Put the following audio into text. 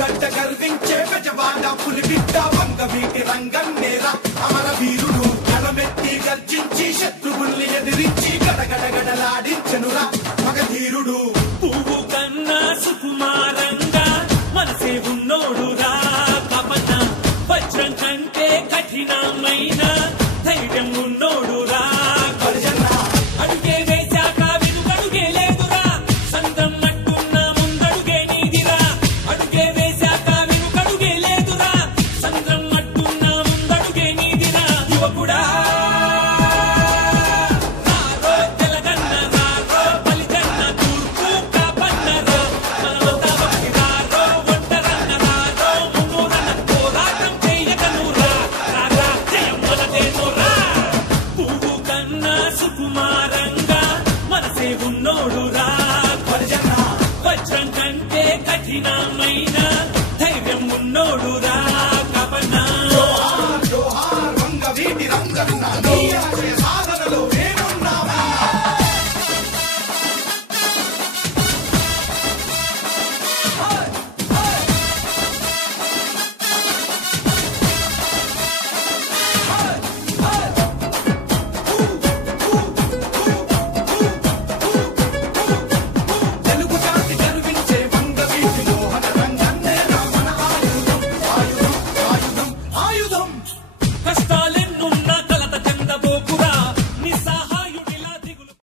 గడ్డ గర్వించే బెజవాడ పులిబిడ్డ వంగవీటి రంగన్నేరా అమర వీరుడు గడమెత్తి గర్జించి శత్రువుల్ని ఎదిరించి గడగడగడలాడించెనురా మగధీరుడు పువ్వు కన్నా సుకుమారంగా మనసే ఉన్నోడురా పవన వజ్రం కంటే కఠినమైన ధైర్యం ఉన్నోడురా గర్జన అడుగే వేశాక వెనుకడుగే లేదురా సంద్రం మట్టున్న ముందడుగే నీదిరా అడుగే వేశాక వెనుకడుగే లేదురా సంద్రం మట్టున్న ముందడుగే నీదిరా యువకుడా రారో తెలంగాణ రారో బలిజన్న తూర్పు కాపన్నరో మనమంతా ఒకటి రారో ఒంటరన్న రారో మున్నూరన్న పోరాటం చేయగనురా రారా జయం మనదేనోరా పువ్వు కన్నా సుకుమారంగా మనసే ఉన్నోడురా గర్జన వజ్రం కంటే కఠినమైన ధైర్యం ఉన్నోడు